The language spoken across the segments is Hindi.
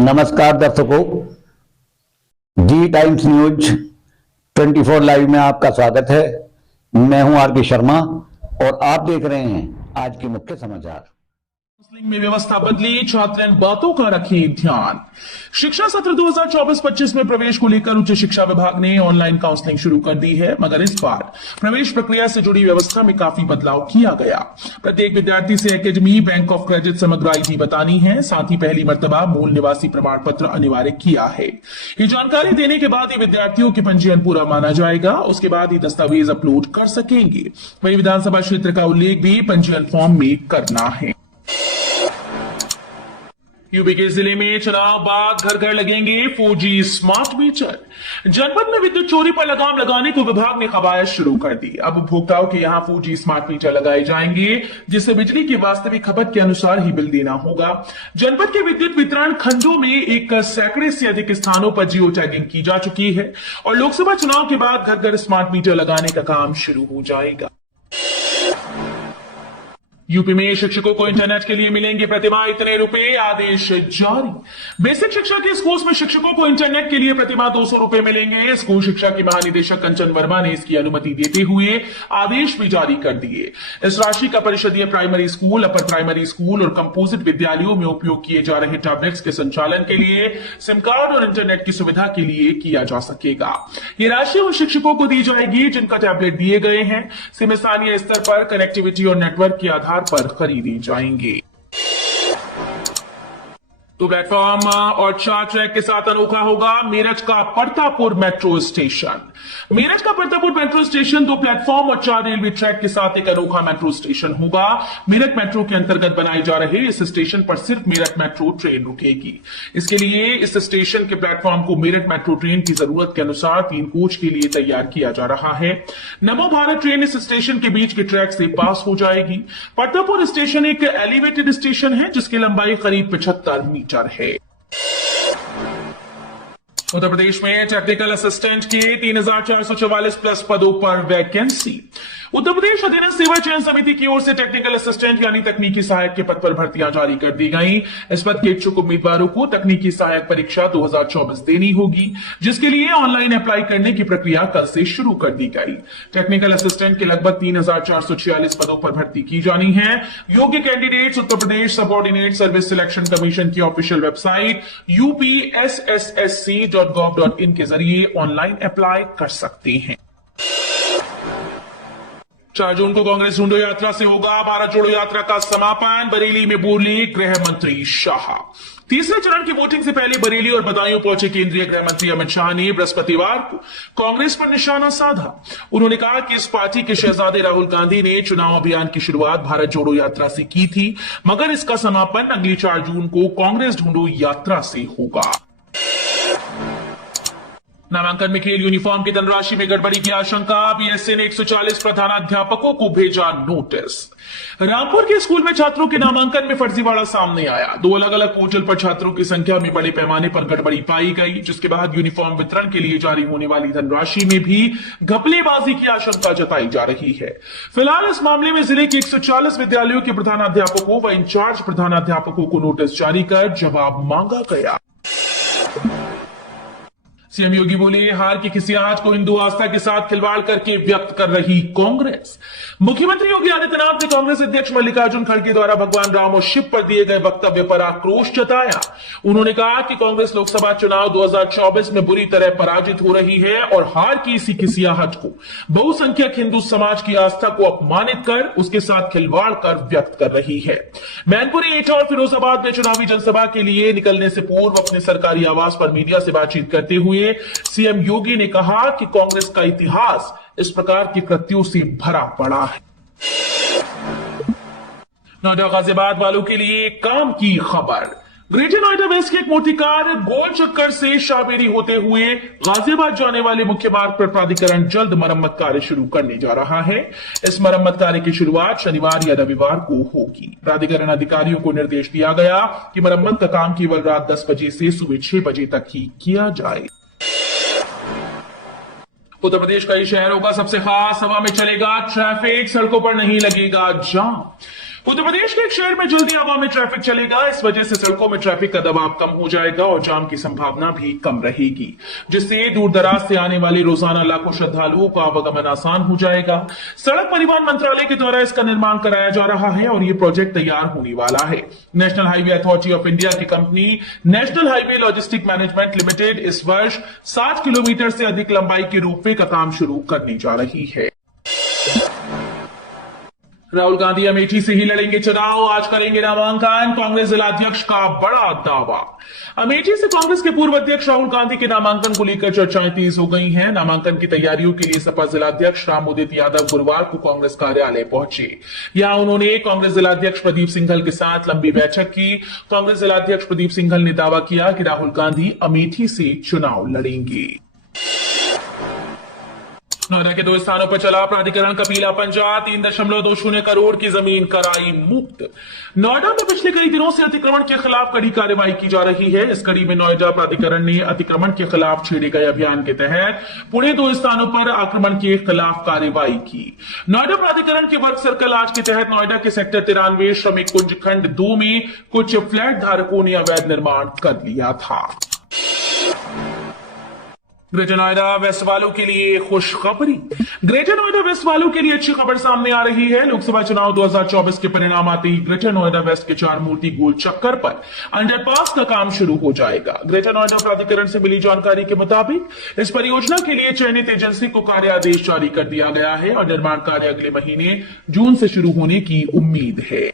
नमस्कार दर्शकों, जी टाइम्स न्यूज 24 लाइव में आपका स्वागत है। मैं हूं आर के शर्मा और आप देख रहे हैं आज के मुख्य समाचार। काउंसलिंग में व्यवस्था बदली, छात्र इन बातों का रखें ध्यान। शिक्षा सत्र 2024-25 में प्रवेश को लेकर उच्च शिक्षा विभाग ने ऑनलाइन काउंसलिंग शुरू कर दी है, मगर इस बार प्रवेश प्रक्रिया से जुड़ी व्यवस्था में काफी बदलाव किया गया। प्रत्येक विद्यार्थी से एकेडमी, बैंक ऑफ क्रेडिट समग्र आईडी बतानी है। साथ ही पहली मर्तबा मूल निवासी प्रमाण पत्र अनिवार्य किया है। ये जानकारी देने के बाद ही विद्यार्थियों की पंजीयन पूरा माना जाएगा। उसके बाद ही दस्तावेज अपलोड कर सकेंगे। वही विधानसभा क्षेत्र का उल्लेख भी पंजीयन फॉर्म में करना है। यूपी के जिले में चुनाव बाद घर घर लगेंगे 4G स्मार्ट मीटर। जनपद में विद्युत चोरी पर लगाम लगाने को विभाग ने कवायद शुरू कर दी। अब उपभोक्ताओं के यहां 4G स्मार्ट मीटर लगाए जाएंगे, जिससे बिजली की वास्तविक खपत के अनुसार ही बिल देना होगा। जनपद के विद्युत वितरण खंडों में एक सैकड़े से अधिक स्थानों पर जियो टैगिंग की जा चुकी है और लोकसभा चुनाव के बाद घर घर स्मार्ट मीटर लगाने का काम शुरू हो जाएगा। यूपी में शिक्षकों को इंटरनेट के लिए मिलेंगे प्रतिमाह इतने रुपए, आदेश जारी। बेसिक शिक्षा के स्कूल्स में शिक्षकों को इंटरनेट के लिए प्रतिमाह 200 रुपए मिलेंगे। स्कूल शिक्षा के महानिदेशक कंचन वर्मा ने इसकी अनुमति देते हुए आदेश भी जारी कर दिए। इस राशि का परिषदीय primary school, upper primary school और कंपोजिट विद्यालयों में उपयोग किए जा रहे टैबलेट्स के संचालन के लिए, सिम कार्ड और इंटरनेट की सुविधा के लिए किया जा सकेगा। ये राशि उन शिक्षकों को दी जाएगी जिनका टैबलेट दिए गए हैं। सिम स्थानीय स्तर पर कनेक्टिविटी और नेटवर्क के आधार पर खरीदी जाएंगे। तो प्लेटफॉर्म और 4 ट्रैक के साथ अनोखा होगा मेरठ का परतापुर मेट्रो स्टेशन। मेरठ का परतापुर मेट्रो स्टेशन 2 प्लेटफॉर्म और 4 रेलवे ट्रैक के साथ एक अनोखा मेट्रो स्टेशन होगा। मेरठ मेट्रो के अंतर्गत बनाए जा रहे इस स्टेशन पर सिर्फ मेरठ मेट्रो ट्रेन रुकेगी। इसके लिए इस स्टेशन के प्लेटफॉर्म को मेरठ मेट्रो ट्रेन की जरूरत के अनुसार 3 कोच के लिए तैयार किया जा रहा है। नमो भारत ट्रेन इस स्टेशन के बीच के ट्रैक से पास हो जाएगी। परतापुर स्टेशन एक एलिवेटेड स्टेशन है जिसकी लंबाई करीब 75 मीटर है। उत्तर प्रदेश में टेक्निकल असिस्टेंट के 3444 प्लस पदों पर वैकेंसी। उत्तर प्रदेश अधीनस्थ सेवा चयन समिति की ओर से टेक्निकल असिस्टेंट यानी तकनीकी सहायक के पद पर भर्तियां जारी कर दी गई। इस पद के इच्छुक उम्मीदवारों को तकनीकी सहायक परीक्षा 2024 देनी होगी, जिसके लिए ऑनलाइन अप्लाई करने की प्रक्रिया कल से शुरू कर दी गई। टेक्निकल असिस्टेंट के लगभग 3446 पदों पर भर्ती की जानी है। योग्य candidates Uttar Pradesh subordinate service selection commission की ऑफिशियल वेबसाइट upssc.gov.in के जरिए ऑनलाइन अप्लाई कर सकते हैं। 4 जून को कांग्रेस ढूंढो यात्रा से होगा भारत जोड़ो यात्रा का समापन। बरेली में बोले गृह मंत्री शाह। तीसरे चरण की वोटिंग से पहले बरेली और बदायूं पहुंचे केंद्रीय गृह मंत्री अमित शाह ने बृहस्पतिवार को कांग्रेस पर निशाना साधा। उन्होंने कहा कि इस पार्टी के शहजादे राहुल गांधी ने चुनाव अभियान की शुरुआत भारत जोड़ो यात्रा से की थी, मगर इसका समापन अगली 4 जून को कांग्रेस ढूंढो यात्रा से होगा। नामांकन में खेल यूनिफॉर्म की धनराशि में गड़बड़ी की आशंका। बीएसए ने 140 प्रधानाध्यापकों को भेजा नोटिस। रामपुर के स्कूल में छात्रों के नामांकन में फर्जीवाड़ा सामने आया। 2 अलग अलग पोर्टल पर छात्रों की संख्या में बड़े पैमाने पर गड़बड़ी पाई गई, जिसके बाद यूनिफॉर्म वितरण के लिए जारी होने वाली धनराशि में भी घपलेबाजी की आशंका जताई जा रही है। फिलहाल इस मामले में जिले के 140 विद्यालयों के प्रधानाध्यापकों व इंचार्ज प्रधानाध्यापकों को नोटिस जारी कर जवाब मांगा गया। सीएम योगी बोले हार की खिसियाहट को हिंदू आस्था के साथ खिलवाड़ करके व्यक्त कर रही कांग्रेस। मुख्यमंत्री योगी आदित्यनाथ ने कांग्रेस अध्यक्ष मल्लिकार्जुन खड़गे द्वारा भगवान राम और शिव पर दिए गए वक्तव्य पर आक्रोश जताया। उन्होंने कहा कि कांग्रेस लोकसभा चुनाव 2024 में बुरी तरह पराजित हो रही है और हार की इसी खिसियाहट को बहुसंख्यक हिंदू समाज की आस्था को अपमानित कर उसके साथ खिलवाड़ कर व्यक्त कर रही है। मैनपुरी, एटा और फिरोजाबाद में चुनावी जनसभा के लिए निकलने से पूर्व अपने सरकारी आवास पर मीडिया से बातचीत करते हुए सीएम योगी ने कहा कि कांग्रेस का इतिहास इस प्रकार के कृत्यों से भरा पड़ा है। नोएडा गाजियाबाद वालों के लिए काम की खबर। ग्रेटर नोएडा वेस्ट के एक मूर्तिकार गोल चक्कर से शाहबेरी होते हुए गाजियाबाद जाने वाले मुख्य मार्ग पर प्राधिकरण जल्द मरम्मत कार्य शुरू करने जा रहा है। इस मरम्मत कार्य की शुरुआत शनिवार या रविवार को होगी। प्राधिकरण अधिकारियों को निर्देश दिया गया कि मरम्मत का काम केवल रात 10 बजे से सुबह 6 बजे तक ही किया जाए। उत्तर प्रदेश का ये शहर होगा सबसे खास, हवा में चलेगा ट्रैफिक, सड़कों पर नहीं लगेगा जाम। उत्तर प्रदेश के एक शहर में जल्दी हवा में ट्रैफिक चलेगा। इस वजह से सड़कों में ट्रैफिक का दबाव कम हो जाएगा और जाम की संभावना भी कम रहेगी, जिससे दूर दराज से आने वाले रोजाना लाखों श्रद्धालुओं का आवागमन आसान हो जाएगा। सड़क परिवहन मंत्रालय के द्वारा इसका निर्माण कराया जा रहा है और ये प्रोजेक्ट तैयार होने वाला है। National Highway Authority of India की company National Highway Logistic Management Limited इस वर्ष 60 किलोमीटर से अधिक लंबाई के रोपवे का काम शुरू करने जा रही है। राहुल गांधी अमेठी से ही लड़ेंगे चुनाव, आज करेंगे नामांकन, कांग्रेस जिलाध्यक्ष का बड़ा दावा। अमेठी से कांग्रेस के पूर्व अध्यक्ष राहुल गांधी के नामांकन को लेकर चर्चाएं तेज हो गई हैं। नामांकन की तैयारियों के लिए सपा जिलाध्यक्ष राम उदित यादव गुरुवार को कांग्रेस कार्यालय पहुंचे। यहां उन्होंने कांग्रेस जिलाध्यक्ष प्रदीप सिंघल के साथ लंबी बैठक की। कांग्रेस जिलाध्यक्ष प्रदीप सिंघल ने दावा किया कि राहुल गांधी अमेठी से चुनाव लड़ेंगे। नोएडा के 2 स्थानों पर चला प्राधिकरण का पीला पंजा, 3.20 करोड़ की जमीन कराई मुक्त। नोएडा में पिछले कई दिनों से अतिक्रमण के खिलाफ कड़ी कार्रवाई की जा रही है। इस कड़ी में नोएडा प्राधिकरण ने अतिक्रमण के खिलाफ छेड़े गए अभियान के तहत पुणे 2 स्थानों पर आक्रमण के खिलाफ कार्रवाई की। नोएडा प्राधिकरण के वर्क सर्कल आज के तहत नोएडा के सेक्टर 93 श्रमिक कुंज खंड 2 में कुछ फ्लैट धारकों ने अवैध निर्माण कर लिया था। ग्रेटर नोएडा वेस्ट वालों के लिए खुशखबरी। ग्रेटर नोएडा वेस्ट वालों के लिए अच्छी खबर सामने आ रही है। लोकसभा चुनाव 2024 के परिणाम आते ही ग्रेटर नोएडा वेस्ट के 4 मूर्ति गोल चक्कर पर अंडरपास का काम शुरू हो जाएगा। ग्रेटर नोएडा प्राधिकरण से मिली जानकारी के मुताबिक इस परियोजना के लिए चयनित एजेंसी को कार्य आदेश जारी कर दिया गया है और निर्माण कार्य अगले महीने जून से शुरू होने की उम्मीद है।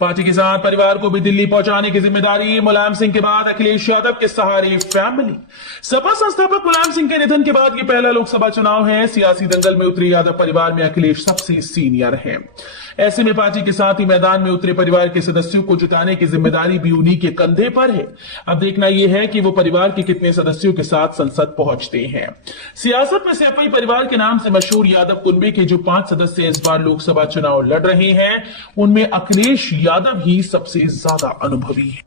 पार्टी के साथ परिवार को भी दिल्ली पहुंचाने की जिम्मेदारी मुलायम सिंह के बाद अखिलेश यादव के सहारे फैमिली। सपा संस्थापक मुलायम सिंह के निधन के बाद ये पहला लोकसभा चुनाव है। सियासी दंगल में उतरे यादव परिवार में अखिलेश सबसे सीनियर हैं। ऐसे में पार्टी के साथ ही मैदान में उतरे परिवार के सदस्यों को जुटाने की जिम्मेदारी भी उन्हीं के कंधे पर है। अब देखना यह है कि वो परिवार के कितने सदस्यों के साथ संसद पहुंचते हैं। सियासत में सैफई परिवार के नाम से मशहूर यादव कुनबे के जो 5 सदस्य इस बार लोकसभा चुनाव लड़ रहे हैं, उनमें अखिलेश यादव ही सबसे ज्यादा अनुभवी है।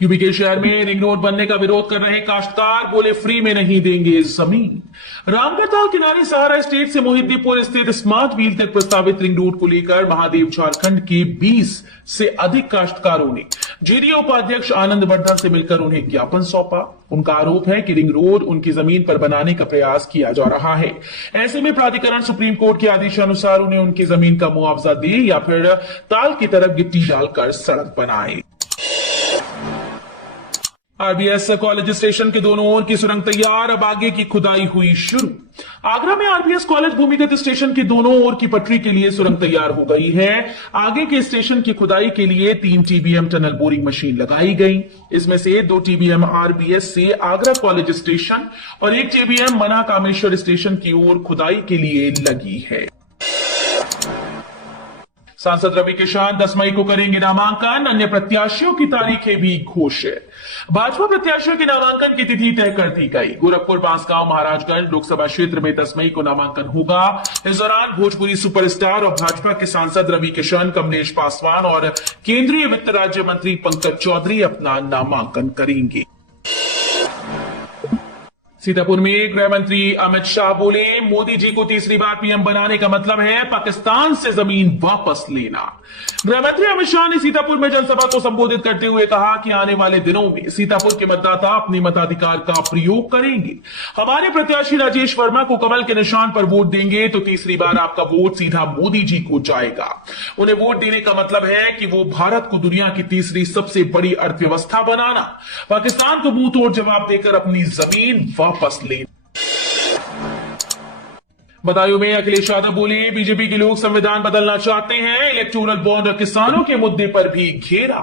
यूपी के शहर में रिंग रोड बनने का विरोध कर रहे काश्तकार बोले फ्री में नहीं देंगे जमीन। रामगढ़ ताल किनारे सहारा स्टेट से मोहिद्दीपुर स्थित स्मार्ट व्हील तक प्रस्तावित रिंग रोड को लेकर महादेव झारखंड के 20 से अधिक काश्तकारों ने जेडीयू उपाध्यक्ष आनंद वर्धन से मिलकर उन्हें ज्ञापन सौंपा। उनका आरोप है कि रिंग रोड उनकी जमीन पर बनाने का प्रयास किया जा रहा है। ऐसे में प्राधिकरण सुप्रीम कोर्ट के आदेशानुसार उन्हें उनकी जमीन का मुआवजा दे या फिर ताल की तरफ गिट्टी डालकर सड़क बनाए। आरबीएस कॉलेज स्टेशन के दोनों ओर की सुरंग तैयार, अब आगे की खुदाई हुई शुरू। आगरा में आरबीएस कॉलेज भूमिगत स्टेशन के दोनों ओर की पटरी के लिए सुरंग तैयार हो गई है। आगे के स्टेशन की खुदाई के लिए 3 टीबीएम टनल बोरिंग मशीन लगाई गई। इसमें से 2 टीबीएम आरबीएस से आगरा कॉलेज स्टेशन और 1 टीबीएम मना कामेश्वर स्टेशन की ओर खुदाई के लिए लगी है। सांसद रवि किशन 10 मई को करेंगे नामांकन, अन्य प्रत्याशियों की तारीखें भी घोषित। भाजपा प्रत्याशियों के नामांकन की तिथि तय कर दी गई। गोरखपुर, बांसगांव, महाराजगंज लोकसभा क्षेत्र में 10 मई को नामांकन होगा। इस दौरान भोजपुरी सुपरस्टार और भाजपा के सांसद रवि किशन, कमलेश पासवान और केंद्रीय वित्त राज्य मंत्री पंकज चौधरी अपना नामांकन करेंगे। सीतापुर में गृह मंत्री अमित शाह बोले मोदी जी को तीसरी बार पीएम बनाने का मतलब है पाकिस्तान से जमीन वापस लेना। गृह मंत्री अमित शाह ने सीतापुर में जनसभा को संबोधित करते हुए कहा कि आने वाले दिनों में सीतापुर के मतदाता अपने मताधिकार का प्रयोग करेंगे। हमारे प्रत्याशी राजेश वर्मा को कमल के निशान पर वोट देंगे तो तीसरी बार आपका वोट सीधा मोदी जी को जाएगा। उन्हें वोट देने का मतलब है कि वो भारत को दुनिया की तीसरी सबसे बड़ी अर्थव्यवस्था बनाना, पाकिस्तान को मुंह तोड़ जवाब देकर अपनी जमीन वापस लेना। बदायूं में अखिलेश यादव बोले बीजेपी के लोग संविधान बदलना चाहते हैं। इलेक्टोरल बॉन्ड और किसानों के मुद्दे पर भी घेरा।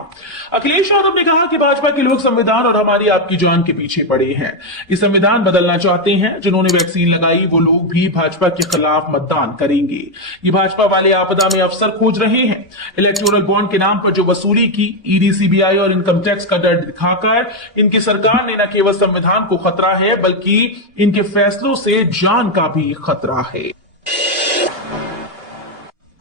अखिलेश यादव ने कहा कि भाजपा के लोग संविधान और हमारी आपकी जान के पीछे पड़े हैं। ये संविधान बदलना चाहते हैं। जिन्होंने वैक्सीन लगाई वो लोग भी भाजपा के खिलाफ मतदान करेंगे। ये भाजपा वाले आपदा में अवसर खोज रहे हैं। इलेक्टोरल बॉन्ड के नाम पर जो वसूली की, ईडी, सीबीआई और इनकम टैक्स का डर दिखाकर इनकी सरकार ने न केवल संविधान को खतरा है बल्कि इनके फैसलों से जान का भी खतरा है।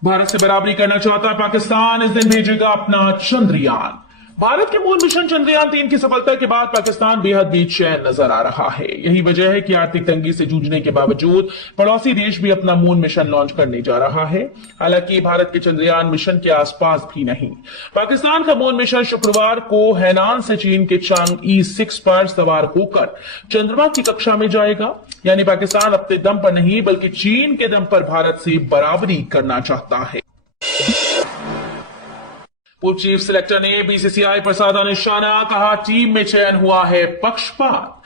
भारत से बराबरी करना चाहता पाकिस्तान इस दिन भेजेगा अपना चंद्रयान। भारत के मून मिशन चंद्रयान-3 की सफलता के बाद पाकिस्तान बेहद बेचैन नजर आ रहा है। यही वजह है कि आर्थिक तंगी से जूझने के बावजूद पड़ोसी देश भी अपना मून मिशन लॉन्च करने जा रहा है। हालांकि भारत के चंद्रयान मिशन के आसपास भी नहीं। पाकिस्तान का मून मिशन शुक्रवार को हैनान से चीन के चांगई 6 पर सवार होकर चंद्रमा की कक्षा में जाएगा। यानी पाकिस्तान अपने दम पर नहीं बल्कि चीन के दम पर भारत से बराबरी करना चाहता है। पूर्व चीफ सिलेक्टर ने बीसीसीआई पर साधा निशाना, कहा टीम में चयन हुआ है पक्षपात।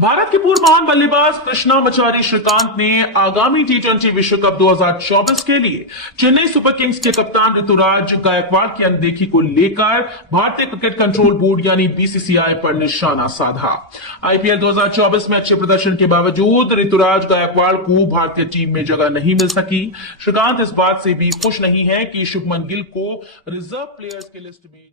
भारत के पूर्व महान बल्लेबाज कृष्णामचारी श्रीकांत ने आगामी टी20 विश्व कप 2024 के लिए चेन्नई सुपर किंग्स के कप्तान ऋतुराज गायकवाड़ की अनदेखी को लेकर भारतीय क्रिकेट कंट्रोल बोर्ड यानी बीसीसीआई पर निशाना साधा। आईपीएल 2024 में अच्छे प्रदर्शन के बावजूद ऋतुराज गायकवाड़ को भारतीय टीम में जगह नहीं मिल सकी। श्रीकांत इस बात से भी खुश नहीं है कि शुभमन गिल को रिजर्व प्लेयर्स की लिस्ट में